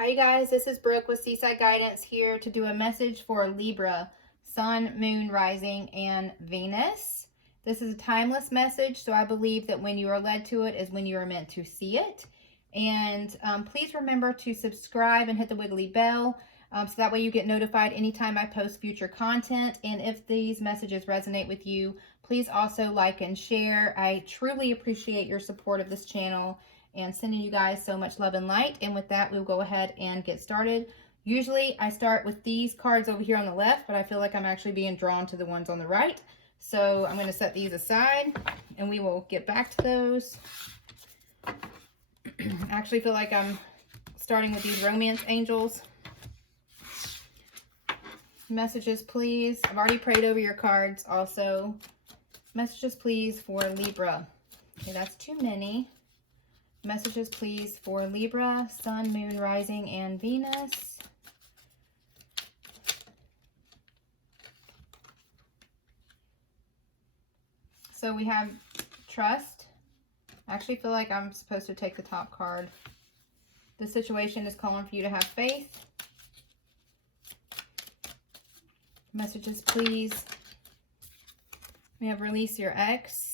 Hi you guys, this is Brooke with Seaside Guidance here to do a message for Libra, Sun, Moon, Rising, and Venus. This is a timeless message, so I believe that when you are led to it is when you are meant to see it. And please remember to subscribe and hit the wiggly bell so that way you get notified anytime I post future content. And if these messages resonate with you, please also like and share. I truly appreciate your support of this channel and sending you guys so much love and light. And with that, we'll go ahead and get started. Usually I start with these cards over here on the left, but I feel like I'm actually being drawn to the ones on the right. So I'm going to set these aside and we will get back to those. I actually feel like I'm starting with these romance angels. Messages, please. I've already prayed over your cards also. Messages, please, for Libra. Okay, that's too many. Messages, please, for Libra, Sun, Moon, Rising, and Venus. So we have trust. I actually feel like I'm supposed to take the top card. This situation is calling for you to have faith. Messages, please. We have release your ex.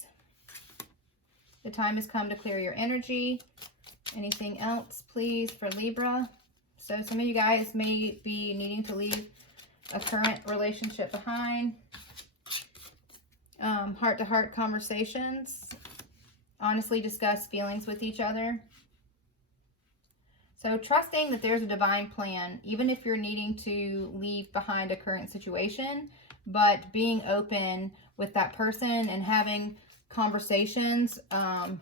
The time has come to clear your energy. Anything else, please, for Libra? So some of you guys may be needing to leave a current relationship behind. Heart-to-heart conversations. Honestly discuss feelings with each other. So trusting that there's a divine plan, even if you're needing to leave behind a current situation, but being open with that person and having conversations. I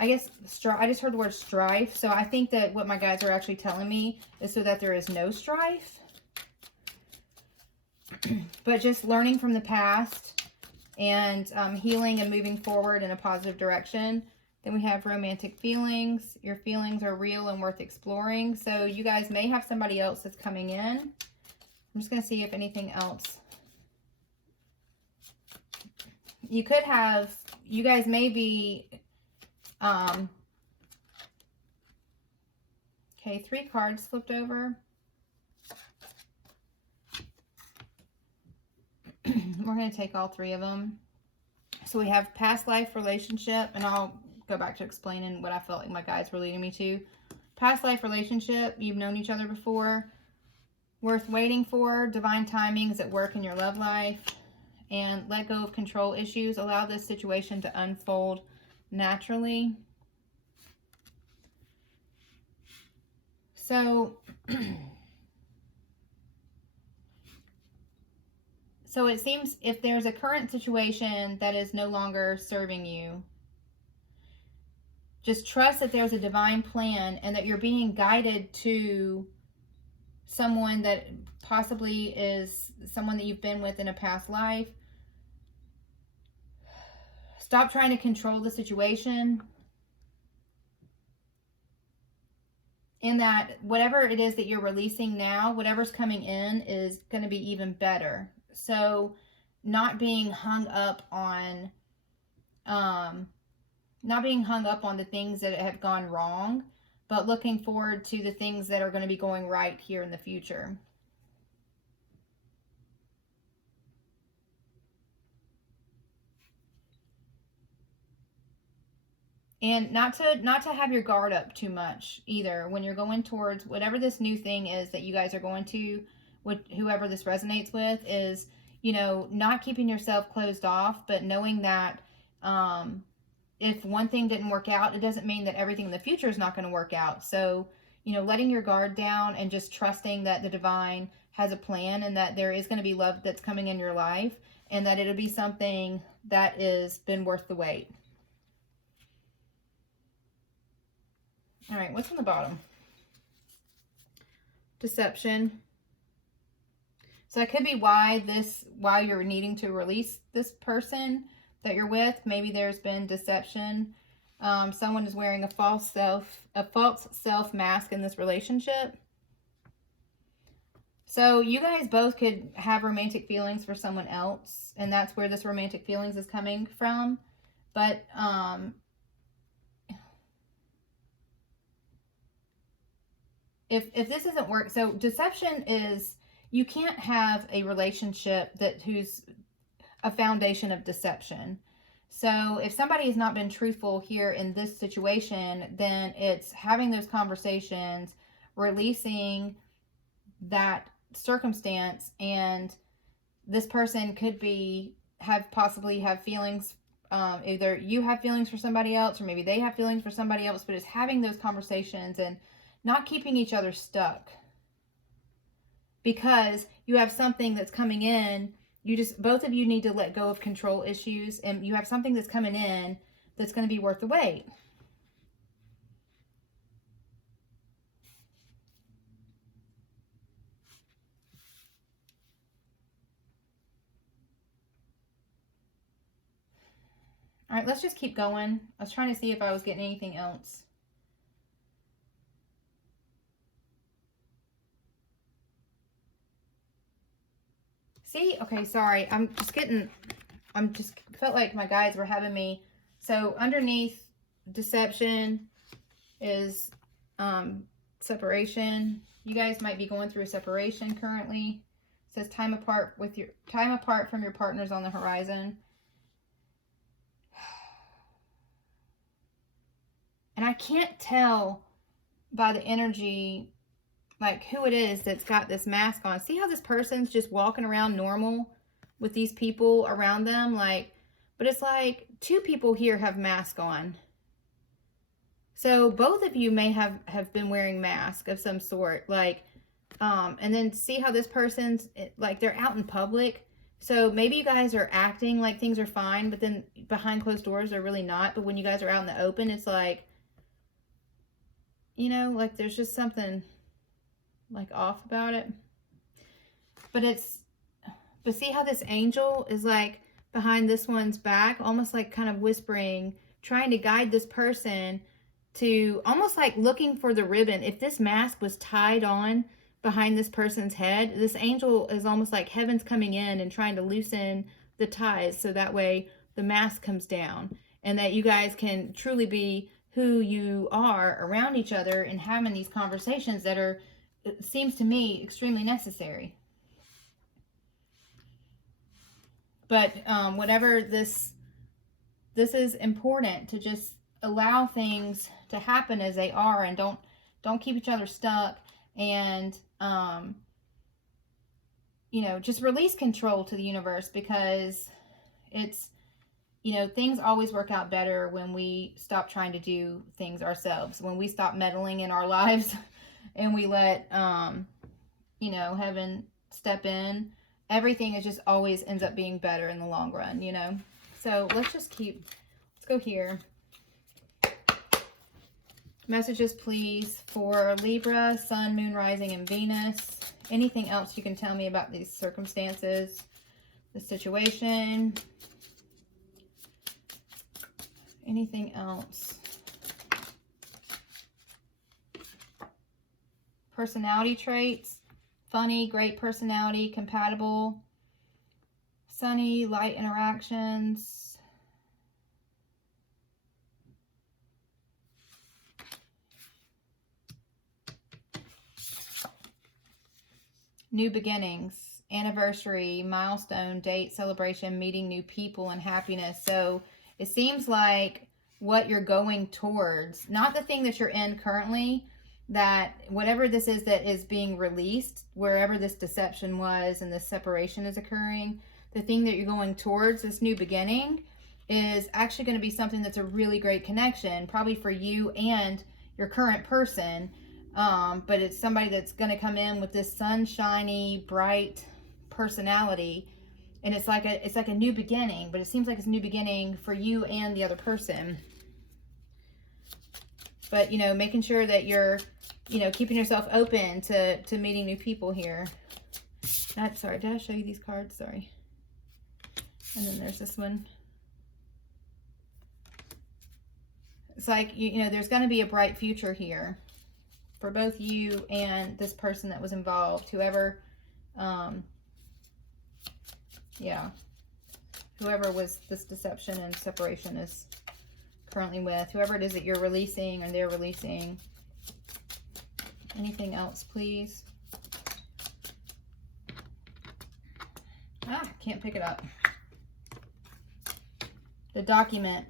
guess I just heard the word strife. So I think that what my guides are actually telling me is so that there is no strife. But just learning from the past and healing and moving forward in a positive direction. Then we have romantic feelings. Your feelings are real and worth exploring. So you guys may have somebody else that's coming in. I'm just going to see if anything else. You could have, you guys may be, okay, 3 cards flipped over. We're going to take all 3 of them. So we have past life relationship, and I'll go back to explaining what I felt like my guides were leading me to. Past life relationship, you've known each other before. Worth waiting for, divine timing is at work in your love life. And let go of control issues. Allow this situation to unfold naturally. So, so it seems if there's a current situation that is no longer serving you, just trust that there's a divine plan and that you're being guided to someone that possibly is someone that you've been with in a past life. Stop trying to control the situation. In that whatever it is that you're releasing now, whatever's coming in is going to be even better. So not being hung up on the things that have gone wrong, but looking forward to the things that are going to be going right here in the future. And not to have your guard up too much either when you're going towards whatever this new thing is that you guys are going to, with whoever this resonates with, is, you know, not keeping yourself closed off, but knowing that if one thing didn't work out, it doesn't mean that everything in the future is not going to work out. So, you know, letting your guard down and just trusting that the divine has a plan and that there is going to be love that's coming in your life and that it'll be something that is been worth the wait. All right, what's on the bottom? Deception. So that could be why you're needing to release this person that you're with. Maybe there's been deception. Someone is wearing a false self mask in this relationship. So you guys both could have romantic feelings for someone else, and that's where this romantic feelings is coming from. But if this isn't work, so deception is, you can't have a relationship who's a foundation of deception. So if somebody has not been truthful here in this situation, then it's having those conversations, releasing that circumstance, and this person could possibly have feelings. Either you have feelings for somebody else, or maybe they have feelings for somebody else, but it's having those conversations and not keeping each other stuck, because you have something that's coming in. Both of you need to let go of control issues, and you have something that's coming in that's going to be worth the wait. All right, let's just keep going. I was trying to see if I was getting anything else. See? Okay, sorry. I just felt like my guides were having me. So underneath deception is separation. You guys might be going through a separation currently. It says time apart from your partners on the horizon. And I can't tell by the energy like who it is that's got this mask on. See how this person's just walking around normal with these people around them, like, but it's like two people here have masks on. So both of you may have been wearing masks of some sort, like, and then see how this person's like, they're out in public. So maybe you guys are acting like things are fine, but then behind closed doors they're really not. But when you guys are out in the open, it's like, you know, like there's just something like off about it. But see how this angel is like behind this one's back, almost like kind of whispering, trying to guide this person to almost like looking for the ribbon. If this mask was tied on behind this person's head, this angel is almost like heaven's coming in and trying to loosen the ties so that way the mask comes down, and that you guys can truly be who you are around each other and having these conversations that are, it seems to me, extremely necessary. But whatever this is important to just allow things to happen as they are, and don't keep each other stuck, and you know, just release control to the universe, because it's, you know, things always work out better when we stop trying to do things ourselves, when we stop meddling in our lives and we let you know, heaven step in. Everything is just always ends up being better in the long run, you know. So let's go here. Messages, please, for Libra, Sun, Moon, Rising, and Venus. Anything else you can tell me about these circumstances, the situation? Anything else? Personality traits. Funny, great personality, compatible, sunny, light interactions. New beginnings, anniversary, milestone, date, celebration, meeting new people, and happiness. So it seems like what you're going towards, not the thing that you're in currently, that whatever this is that is being released, wherever this deception was and this separation is occurring, the thing that you're going towards, this new beginning, is actually going to be something that's a really great connection, probably for you and your current person. But it's somebody that's going to come in with this sunshiny, bright personality, and it's like a new beginning, but it seems like it's a new beginning for you and the other person. But, you know, making sure that you're, you know, keeping yourself open to meeting new people here. Sorry, did I show you these cards? Sorry. And then there's this one. It's like, you know, there's going to be a bright future here for both you and this person that was involved. Whoever, yeah, whoever was this deception and separation is currently with, whoever it is that you're releasing or they're releasing. Anything else, please? Can't pick it up. The document.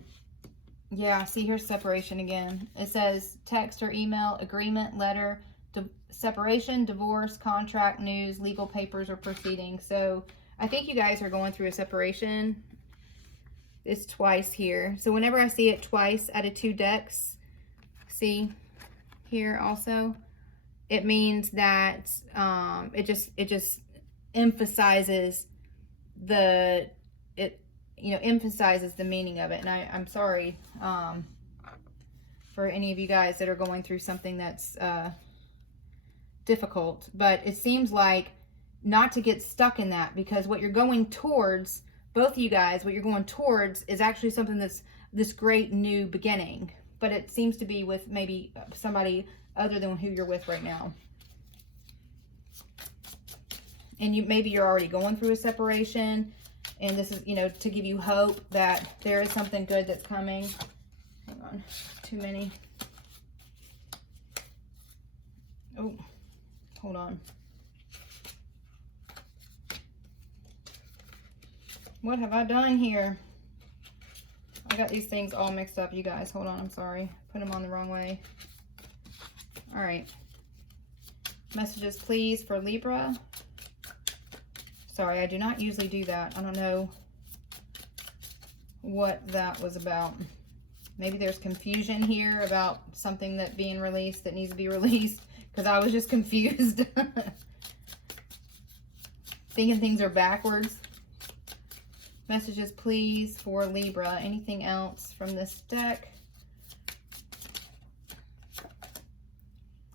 Yeah, see, here's separation again. It says text or email, agreement, letter, separation, divorce, contract, news, legal papers, or proceedings. So I think you guys are going through a separation. It's twice here. So whenever I see it twice out of 2 decks, see here also, it means that it just emphasizes emphasizes the meaning of it. And I'm sorry for any of you guys that are going through something that's difficult, but it seems like not to get stuck in that, because what you're going towards, both of you guys, what you're going towards is actually something that's this great new beginning, but it seems to be with maybe somebody other than who you're with right now. And maybe you're already going through a separation, and this is, to give you hope that there is something good that's coming. Hang on, too many. Oh, hold on. What have I done here? I got these things all mixed up, you guys. Hold on, I'm sorry. Put them on the wrong way. All right. Messages, please, for Libra. Sorry, I do not usually do that. I don't know what that was about. Maybe there's confusion here about something that being released that needs to be released, because I was just confused. Thinking things are backwards. Messages, please, for Libra. Anything else from this deck?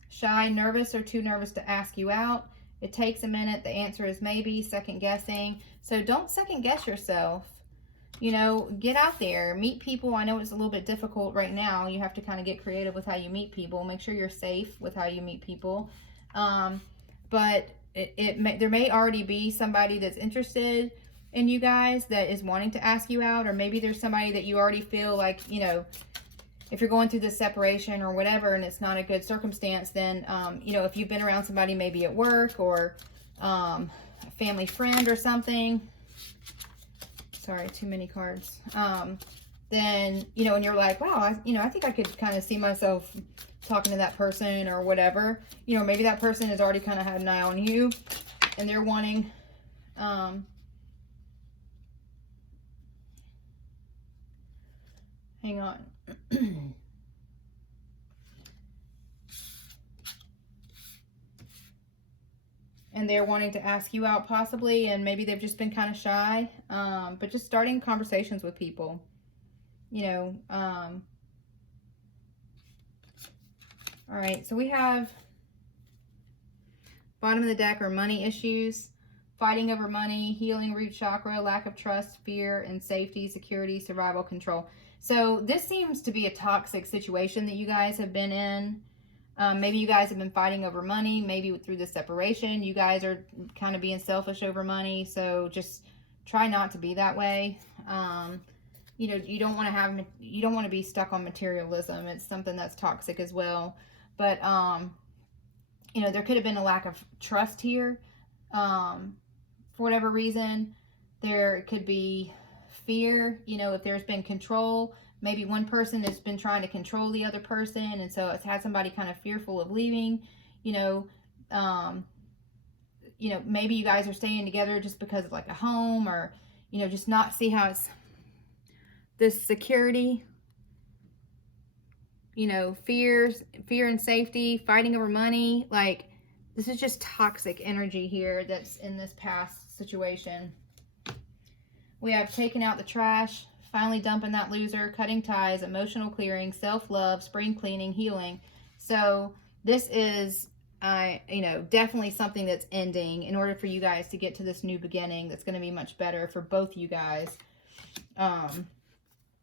Shy, nervous, or too nervous to ask you out. It takes a minute. The answer is maybe. Second guessing. So don't second guess yourself. Get out there. Meet people. I know it's a little bit difficult right now. You have to kind of get creative with how you meet people. Make sure you're safe with how you meet people. But there may already be somebody that's interested in you guys that is wanting to ask you out. Or maybe there's somebody that you already feel like, if you're going through this separation or whatever and it's not a good circumstance, then, if you've been around somebody maybe at work or a family friend or something, sorry, too many cards, then, and you're like, wow, I think I could kind of see myself talking to that person or whatever, maybe that person has already kind of had an eye on you and they're wanting, hang on. And they're wanting to ask you out possibly, and maybe they've just been kind of shy, but just starting conversations with people, all right, so we have bottom of the deck are money issues, fighting over money, healing root chakra, lack of trust, fear, and safety, security, survival, control. So this seems to be a toxic situation that you guys have been in. Maybe you guys have been fighting over money. Maybe through the separation, you guys are kind of being selfish over money. So just try not to be that way. You don't want to be stuck on materialism. It's something that's toxic as well. But, there could have been a lack of trust here. For whatever reason, there could be fear, if there's been control, maybe one person has been trying to control the other person, and so it's had somebody kind of fearful of leaving, maybe you guys are staying together just because of like a home, or, just not see how it's this security, fear and safety, fighting over money. Like, this is just toxic energy here that's in this past situation. We have taken out the trash, finally dumping that loser, cutting ties, emotional clearing, self-love, spring cleaning, healing. So this is, definitely something that's ending in order for you guys to get to this new beginning that's going to be much better for both you guys.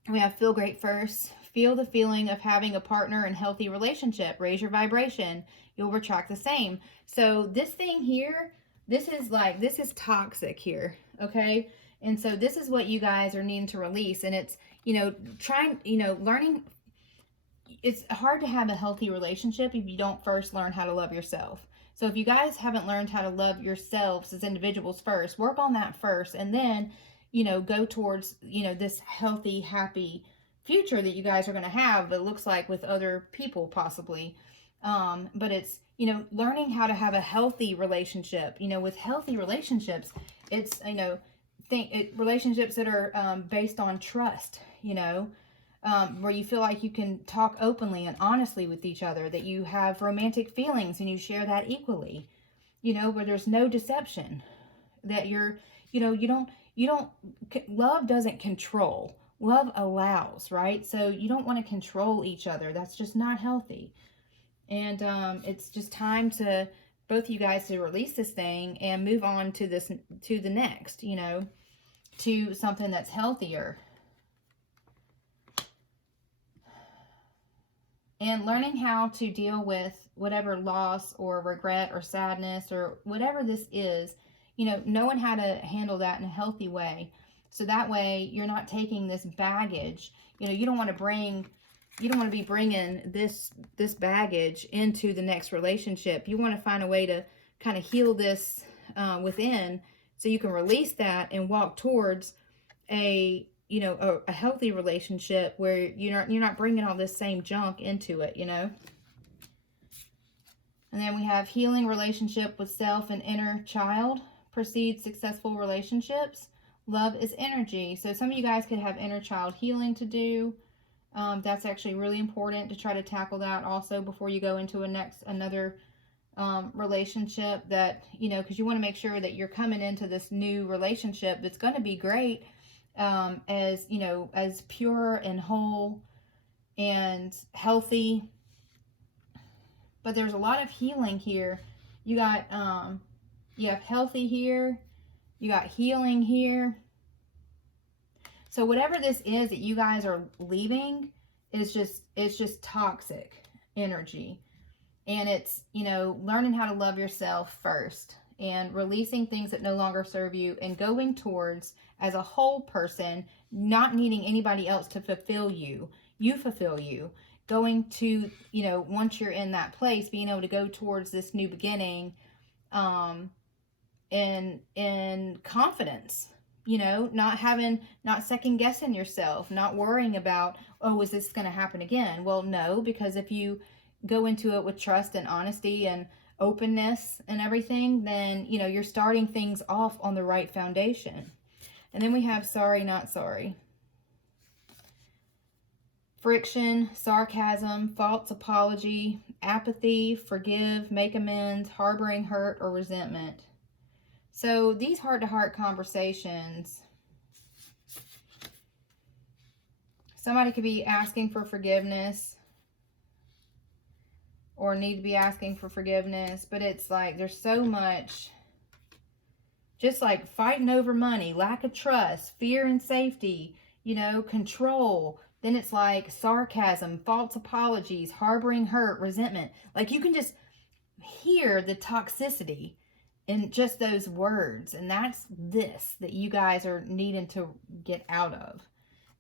We have feel great first. Feel the feeling of having a partner and healthy relationship. Raise your vibration. You'll attract the same. So this thing here, this is toxic here, okay? And so this is what you guys are needing to release. And it's, learning, it's hard to have a healthy relationship if you don't first learn how to love yourself. So if you guys haven't learned how to love yourselves as individuals first, work on that first, and then, go towards, this healthy, happy future that you guys are going to have that looks like with other people possibly. But it's, learning how to have a healthy relationship. With healthy relationships, it's, relationships that are based on trust, where you feel like you can talk openly and honestly with each other, that you have romantic feelings and you share that equally, where there's no deception, that love doesn't control. Love allows, right? So you don't want to control each other. That's just not healthy. And it's just time to both of you guys to release this thing and move on to the next, to something that's healthier. And learning how to deal with whatever loss or regret or sadness or whatever this is, knowing how to handle that in a healthy way. So that way you're not taking this baggage. You don't want to be bringing this baggage into the next relationship. You want to find a way to kind of heal this within, so you can release that and walk towards a healthy relationship where you're not bringing all this same junk into it, And then we have healing relationship with self and inner child precedes successful relationships. Love is energy. So some of you guys could have inner child healing to do. That's actually really important to try to tackle that also before you go into another relationship, that, because you want to make sure that you're coming into this new relationship that's going to be great, as pure and whole and healthy. But there's a lot of healing here. You have healthy here, you got healing here. So whatever this is that you guys are leaving it's just toxic energy. And it's, learning how to love yourself first and releasing things that no longer serve you and going towards, as a whole person, not needing anybody else to fulfill you. You fulfill you. Going to, once you're in that place, being able to go towards this new beginning in confidence. Not second guessing yourself, not worrying about, oh, is this going to happen again? Well, no, because if you go into it with trust and honesty and openness and everything, then, you're starting things off on the right foundation. And then we have sorry, not sorry. Friction, sarcasm, false apology, apathy, forgive, make amends, harboring hurt or resentment. So these heart-to-heart conversations, somebody could be asking for forgiveness or need to be asking for forgiveness, but it's like there's so much, just like fighting over money, lack of trust, fear and safety, control. Then it's like sarcasm, false apologies, harboring hurt, resentment. Like you can just hear the toxicity in just those words. And that's this that you guys are needing to get out of.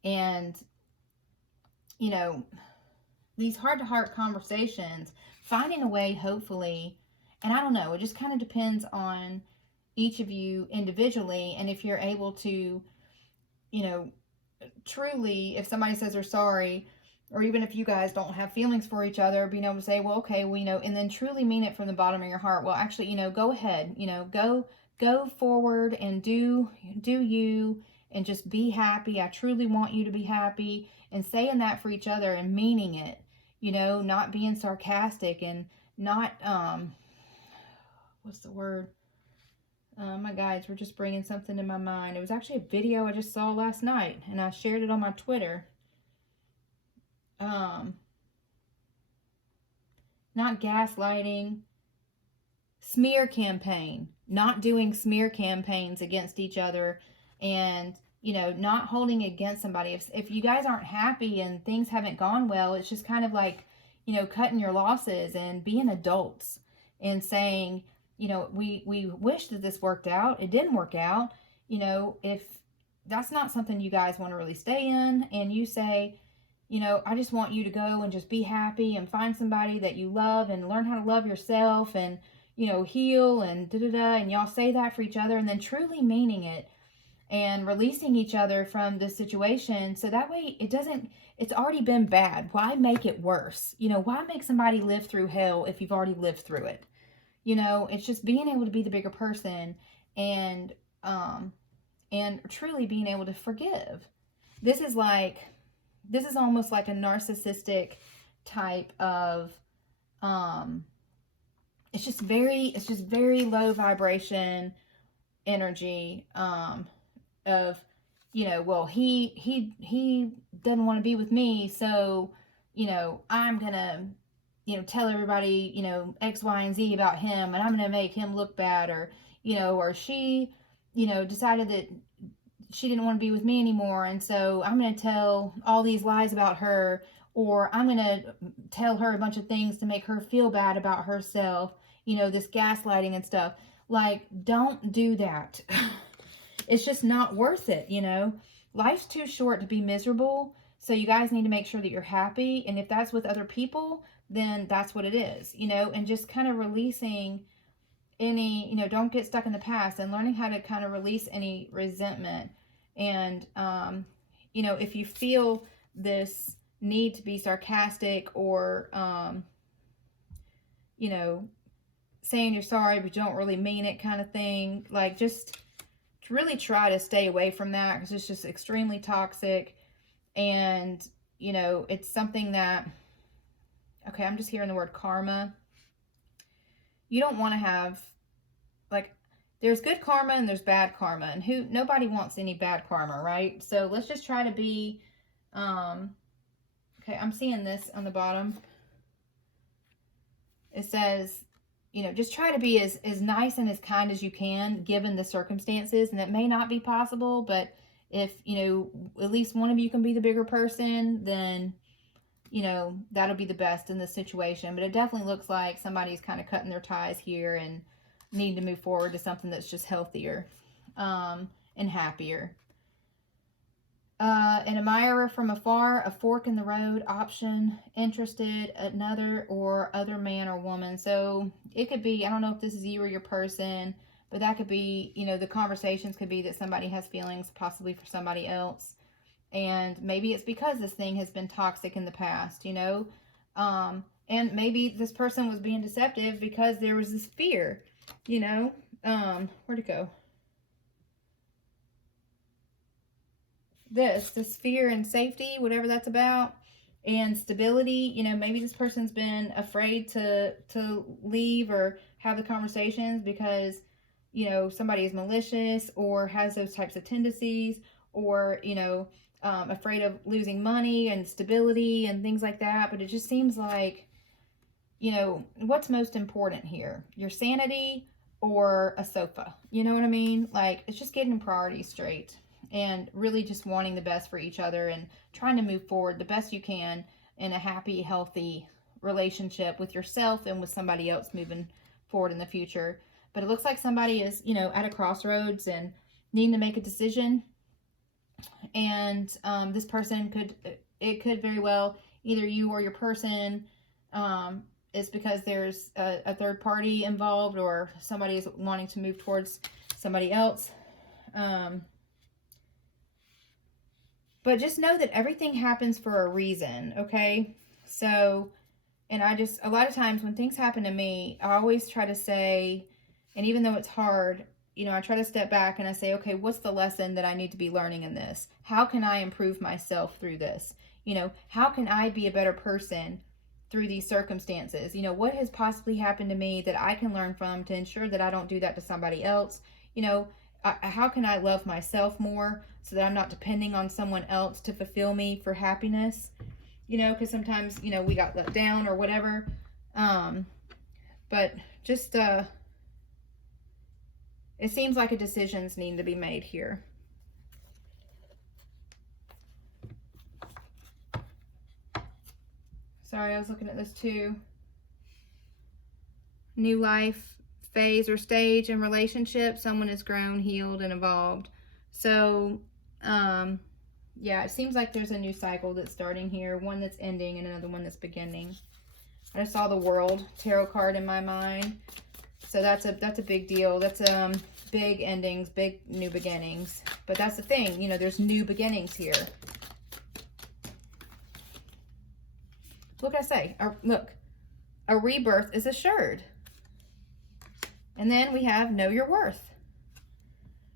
And, these heart-to-heart conversations, finding a way, hopefully, and I don't know, it just kind of depends on each of you individually. And if you're able to, truly, if somebody says they're sorry, or even if you guys don't have feelings for each other, being able to say, well, okay, and then truly mean it from the bottom of your heart. Well, actually, go ahead, go forward and do you, and just be happy. I truly want you to be happy, and saying that for each other and meaning it, not being sarcastic and not, what's the word? My guys were just bringing something to my mind. It was actually a video I just saw last night, and I shared it on my Twitter. Not gaslighting, smear campaign, not doing smear campaigns against each other, and not holding against somebody. If you guys aren't happy and things haven't gone well, it's just kind of like, cutting your losses and being adults and saying, we wish that this worked out. It didn't work out. If that's not something you guys want to really stay in, and you say, you know, I just want you to go and just be happy and find somebody that you love and learn how to love yourself and, you know, heal and da da da. And y'all say that for each other and then truly meaning it and releasing each other from the situation. So that way it doesn't, it's already been bad. Why make it worse? You know, why make somebody live through hell if you've already lived through it? You know, it's just being able to be the bigger person and, um, and truly being able to forgive. This is like, this is almost like a narcissistic type of, um, it's just very low vibration energy, of, you know, well, he doesn't want to be with me, so, you know, I'm gonna, you know, tell everybody, you know, X, Y, and Z about him, and I'm gonna make him look bad, or, you know, or she, you know, decided that she didn't want to be with me anymore, and so I'm gonna tell all these lies about her, or I'm gonna tell her a bunch of things to make her feel bad about herself, you know, this gaslighting and stuff. Like, don't do that. It's just not worth it, you know. Life's too short to be miserable, so you guys need to make sure that you're happy, and if that's with other people, then that's what it is, you know. And just kind of releasing any, you know, don't get stuck in the past, and learning how to kind of release any resentment. And you know, if you feel this need to be sarcastic, or you know, saying you're sorry but you don't really mean it kind of thing, like, just really try to stay away from that, because it's just extremely toxic. And, you know, it's something that, okay, I'm just hearing the word karma. You don't want to have, like, there's good karma and there's bad karma, and nobody wants any bad karma, right? So let's just try to be, okay, I'm seeing this on the bottom. It says, you know, just try to be as nice and as kind as you can given the circumstances. And it may not be possible, but if, you know, at least one of you can be the bigger person, then, you know, that'll be the best in this situation. But it definitely looks like somebody's kind of cutting their ties here and needing to move forward to something that's just healthier, and happier. An admirer from afar, a fork in the road option, interested, another or other man or woman. So it could be, I don't know if this is you or your person, but that could be, you know, the conversations could be that somebody has feelings possibly for somebody else. And maybe it's because this thing has been toxic in the past, you know. And maybe this person was being deceptive because there was this fear, you know. Where'd it go? This fear and safety, whatever that's about, and stability. You know, maybe this person's been afraid to leave or have the conversations because, you know, somebody is malicious or has those types of tendencies, or, you know, afraid of losing money and stability and things like that. But it just seems like, you know, what's most important here, your sanity or a sofa? You know what I mean? Like, it's just getting priorities straight and really just wanting the best for each other and trying to move forward the best you can in a happy, healthy relationship with yourself and with somebody else moving forward in the future. But it looks like somebody is, you know, at a crossroads and needing to make a decision. And this person it could very well, either you or your person, is because there's a third party involved, or somebody is wanting to move towards somebody else. But just know that everything happens for a reason, okay? So, and a lot of times when things happen to me, I always try to say, and even though it's hard, you know, I try to step back and I say, okay, what's the lesson that I need to be learning in this? How can I improve myself through this? You know, how can I be a better person through these circumstances? You know, what has possibly happened to me that I can learn from to ensure that I don't do that to somebody else? You know, how can I love myself more so that I'm not depending on someone else to fulfill me for happiness? You know, because sometimes, you know, we got let down or whatever. But just, it seems like a decision's needing to be made here. Sorry, I was looking at this too. New life phase or stage in relationship. Someone has grown, healed, and evolved. So, Yeah, it seems like there's a new cycle that's starting here, one that's ending and another one that's beginning. I saw the World tarot card in my mind. So that's a big deal. That's big endings, big new beginnings. But that's the thing, you know, there's new beginnings here. What can I say? Look, a rebirth is assured. And then we have know your worth.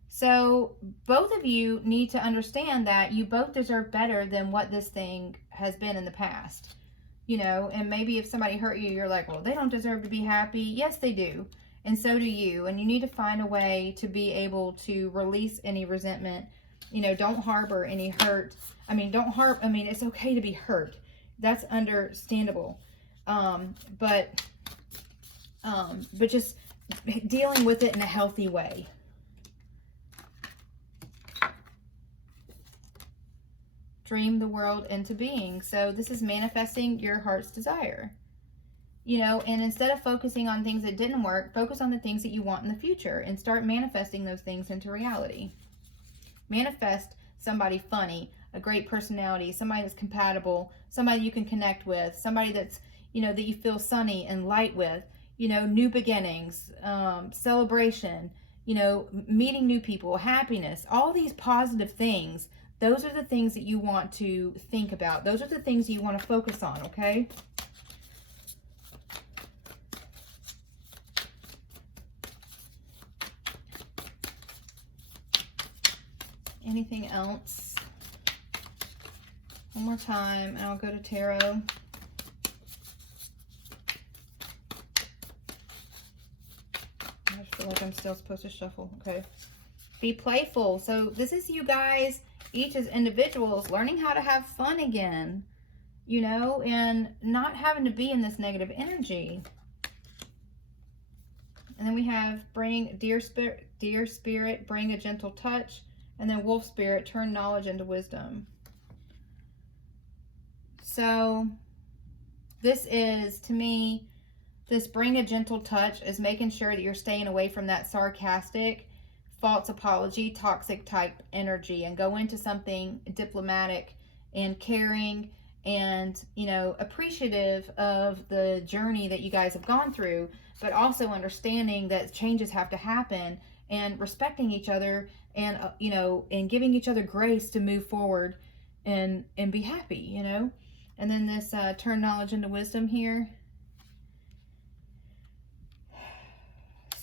So both of you need to understand that you both deserve better than what this thing has been in the past. You know, and maybe if somebody hurt you, you're like, well, they don't deserve to be happy. Yes, they do. And so do you. And you need to find a way to be able to release any resentment. You know, don't harbor any hurt. I mean, it's okay to be hurt. That's understandable. But just dealing with it in a healthy way. Dream the world into being. So this is manifesting your heart's desire. You know, and instead of focusing on things that didn't work, focus on the things that you want in the future and start manifesting those things into reality. Manifest somebody funny, a great personality, somebody that's compatible, somebody you can connect with, somebody that's, you know, that you feel sunny and light with, you know, new beginnings, celebration, you know, meeting new people, happiness, all these positive things. Those are the things that you want to think about. Those are the things you want to focus on, okay? Anything else? One more time, and I'll go to tarot. I just feel like I'm still supposed to shuffle. Okay. Be playful. So this is you guys, each as individuals, learning how to have fun again, you know, and not having to be in this negative energy. And then we have bring dear spirit, bring a gentle touch. And then wolf spirit, turn knowledge into wisdom. So this is, to me, this bring a gentle touch is making sure that you're staying away from that sarcastic, false apology, toxic type energy and go into something diplomatic and caring and, you know, appreciative of the journey that you guys have gone through, but also understanding that changes have to happen and respecting each other and, you know, and giving each other grace to move forward and be happy, you know. And then this turn knowledge into wisdom here.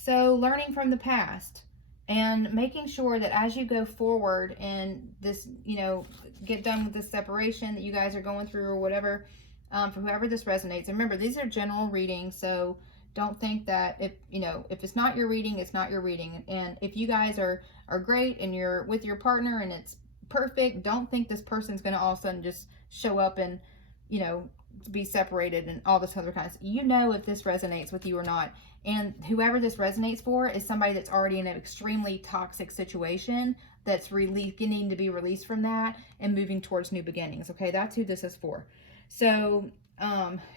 So learning from the past and making sure that as you go forward and this, you know, get done with this separation that you guys are going through or whatever, for whoever this resonates. And remember, these are general readings, so don't think that if, you know, if it's not your reading, it's not your reading. And if you guys are great and you're with your partner and it's perfect, don't think this person's going to all of a sudden just show up and, you know, be separated and all this other kind of stuff. You know if this resonates with you or not. And whoever this resonates for is somebody that's already in an extremely toxic situation that's needing to be released from that and moving towards new beginnings. Okay, that's who this is for. So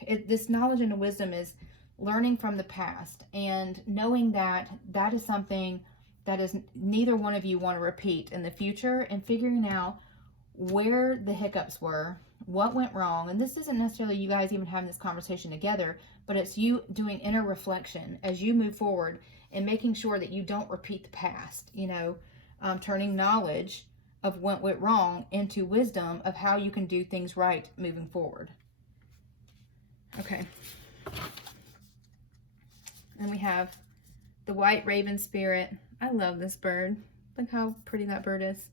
this knowledge and wisdom is learning from the past and knowing that that is something that is neither one of you want to repeat in the future, and figuring out where the hiccups were, what went wrong. And this isn't necessarily you guys even having this conversation together, but it's you doing inner reflection as you move forward and making sure that you don't repeat the past, you know, turning knowledge of what went wrong into wisdom of how you can do things right moving forward. Okay. And we have the white raven spirit. I love this bird. Look how pretty that bird is.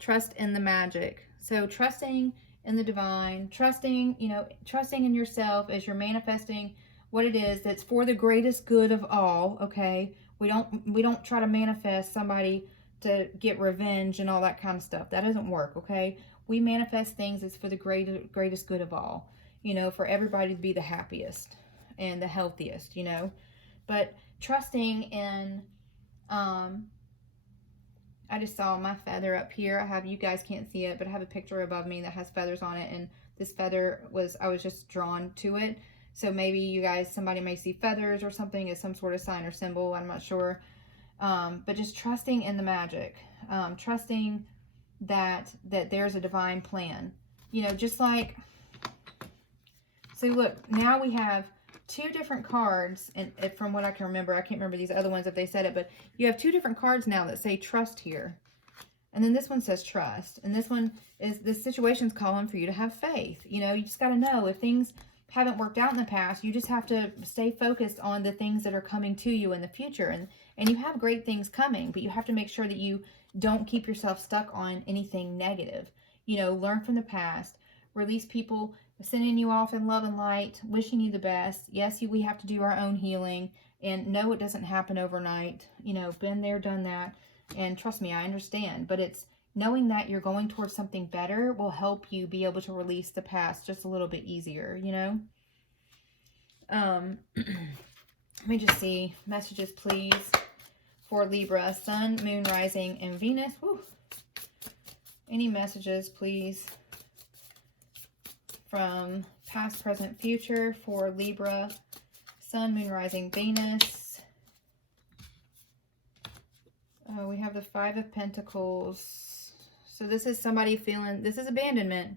Trust in the magic. So trusting in the divine, trusting, you know, trusting in yourself as you're manifesting what it is that's for the greatest good of all. Okay. We don't try to manifest somebody to get revenge and all that kind of stuff. That doesn't work. Okay. We manifest things that's for the greatest good of all, you know, for everybody to be the happiest and the healthiest, you know. But trusting in, I just saw my feather up here. you guys can't see it, but I have a picture above me that has feathers on it. And this feather I was just drawn to it. So maybe you guys, somebody may see feathers or something as some sort of sign or symbol. I'm not sure. But just trusting in the magic, trusting that there's a divine plan. You know, just like, so look, now we have two different cards, and from what I can remember, I can't remember these other ones if they said it, but you have two different cards now that say trust here. And then this one says trust. And this one is, this situation's calling for you to have faith. You know, you just got to know if things haven't worked out in the past, you just have to stay focused on the things that are coming to you in the future. And you have great things coming, but you have to make sure that you don't keep yourself stuck on anything negative. You know, learn from the past, release people sending you off in love and light, wishing you the best. Yes, we have to do our own healing, and no, it doesn't happen overnight. You know, been there, done that. And trust me, I understand, but it's knowing that you're going towards something better will help you be able to release the past just a little bit easier, you know? Let me just see. Messages, please, for Libra, Sun, Moon, Rising, and Venus. Woo. Any messages, please, from past, present, future for Libra, Sun, Moon, Rising, Venus. We have the Five of Pentacles. So this is somebody feeling, this is abandonment.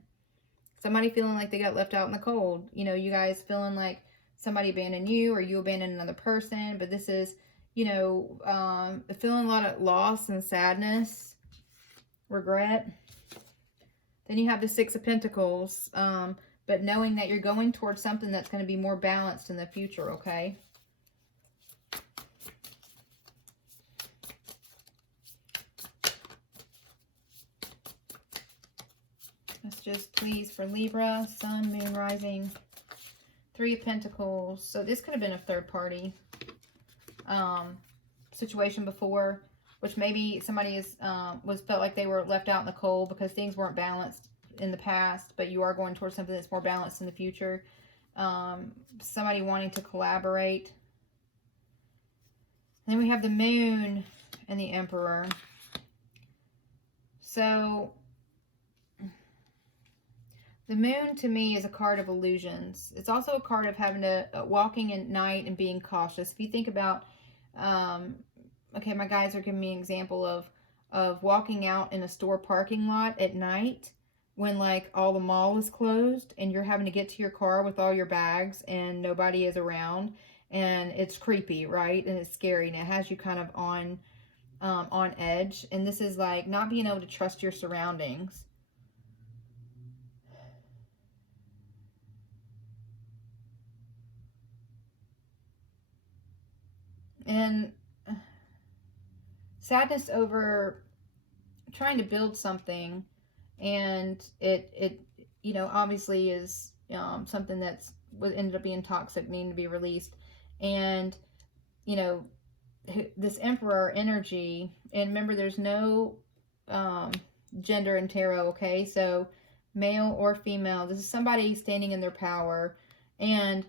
Somebody feeling like they got left out in the cold. You know, you guys feeling like somebody abandoned you or you abandoned another person. But this is, you know, feeling a lot of loss and sadness, regret. Then you have the Six of Pentacles. But knowing that you're going towards something that's going to be more balanced in the future, okay? Messages, please, for Libra, Sun, Moon, Rising, Three of Pentacles. So this could have been a third party situation before, which maybe somebody is felt like they were left out in the cold because things weren't balanced in the past, but you are going towards something that's more balanced in the future. Somebody wanting to collaborate. Then we have the Moon and the Emperor. So the Moon, to me, is a card of illusions. It's also a card of having to, walking at night and being cautious. If you think about, okay, my guys are giving me an example of walking out in a store parking lot at night when, like, all the mall is closed and you're having to get to your car with all your bags and nobody is around. And it's creepy, right? And it's scary, and it has you kind of on edge. And this is like not being able to trust your surroundings. And sadness over trying to build something, and it you know, obviously is something that's ended up being toxic, needing to be released. And you know, this Emperor energy, and remember, there's no gender in tarot, okay? So male or female, this is somebody standing in their power. And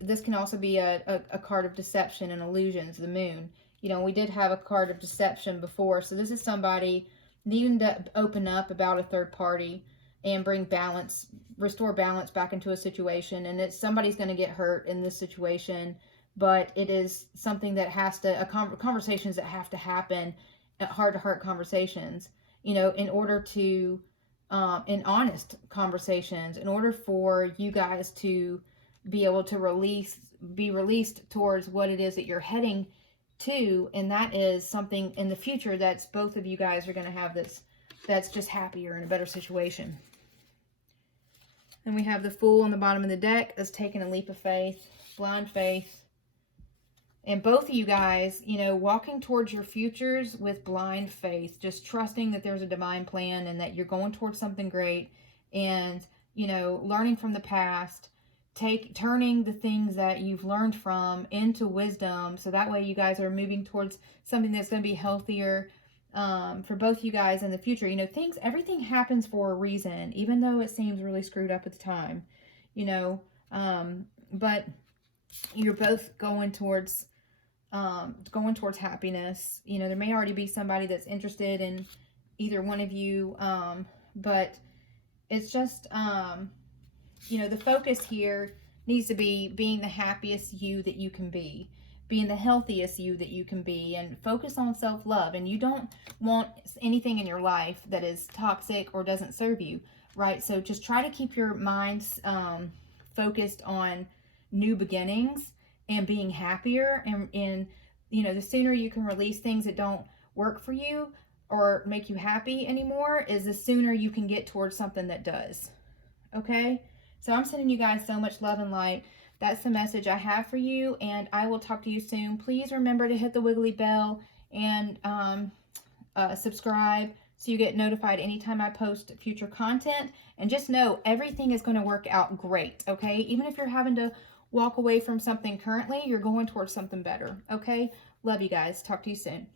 this can also be a card of deception and illusions, the Moon. You know, we did have a card of deception before. So this is somebody needing to open up about a third party and bring balance, restore balance back into a situation. And it's somebody's going to get hurt in this situation, but it is something that has to, conversations that have to happen, heart-to-heart conversations, you know, in order to, in honest conversations, in order for you guys to be able to be released towards what it is that you're heading to. And that is something in the future that's both of you guys are going to have that's just happier, in a better situation. Then we have the Fool on the bottom of the deck as taking a leap of faith, blind faith. And both of you guys, you know, walking towards your futures with blind faith, just trusting that there's a divine plan and that you're going towards something great. And, you know, learning from the past, turning the things that you've learned from into wisdom, so that way you guys are moving towards something that's going to be healthier for both you guys in the future. You know, everything happens for a reason, even though it seems really screwed up at the time, you know, but you're both going towards happiness. You know, there may already be somebody that's interested in either one of you, but it's just you know, the focus here needs to be being the happiest you that you can be, being the healthiest you that you can be, and focus on self-love. And you don't want anything in your life that is toxic or doesn't serve you, right? So just try to keep your minds focused on new beginnings and being happier. And you know, the sooner you can release things that don't work for you or make you happy anymore, is the sooner you can get towards something that does. Okay? So I'm sending you guys so much love and light. That's the message I have for you, and I will talk to you soon. Please remember to hit the wiggly bell and subscribe so you get notified anytime I post future content. And just know everything is going to work out great, okay? Even if you're having to walk away from something currently, you're going towards something better, okay? Love you guys. Talk to you soon.